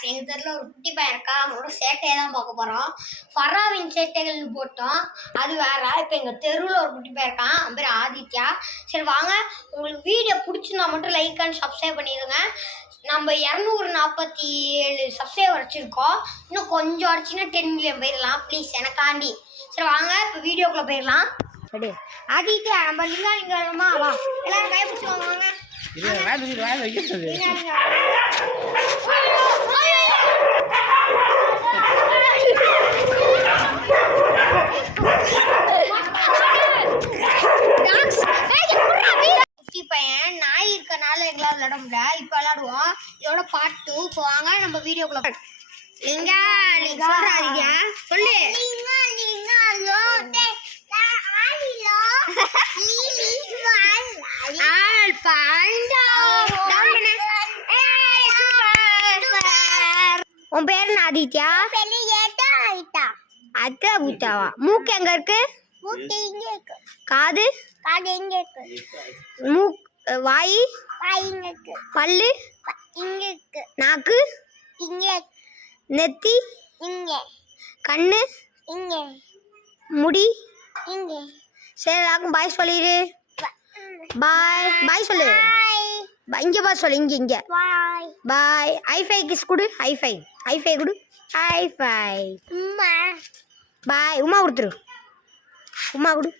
Friends, எங்கள் தெருவில் ஒரு குட்டி பையன் இருக்கா. அவனோட சேட்டையை தான் பார்க்க போகிறோம். ஃபராவின் சேட்டைகள்னு போட்டோம், அது வேற. இப்போ எங்கள் தெருவில் ஒரு குட்டி பையன் இருக்கான், அவன் பேர் ஆதித்யா. சரி வாங்க, உங்களுக்கு வீடியோ பிடிச்சிருந்தா மட்டும் லைக் அண்ட் சப்ஸ்கிரைப் பண்ணிடுங்க. நம்ம 247 சப்ஸ்கிரைபர் வச்சுருக்கோம். இன்னும் கொஞ்சம் அடிச்சுன்னா 10 மில்லியன் போயிடலாம். ப்ளீஸ் எனக்காண்டி. சரி வாங்க, இப்போ வீடியோக்குள்ளே போயிடலாம். சரி ஆதித்யா, நம்ம லிங்காலிங்கமா வா, எல்லாரும் கை பிடிச்சிவாங்க. வாங்க பையன் நாய் இருக்கனால எங்களால் விளையாட முடியல. இப்போ விளையாடுவோம். இதோட பார்ட் 2. இப்போ வாங்க நம்ம வீடியோக்குள்ள. லிங்கா நீங்க சொல்றாதீங்க, சொல்லு. உன் பேர் என்ன ஆதித்யா? அத்தா பூத்தாவா? மூக்கு எங்க இருக்கு? காது? வாய்? பல்லு? நாக்கு? நெத்தி? கண்ணு? முடி? சரி எல்லாருக்கும் பாய் சொல்லிடு. பாய் பாய் சொல்லு. இங்க பா சொல்லு. இங்க பாய். ஹைஃபை கிஸ் கொடு. ஹைஃபை கொடு. ஹைஃபை. பாய். உமா கொடுத்துரு. உமா கொடு.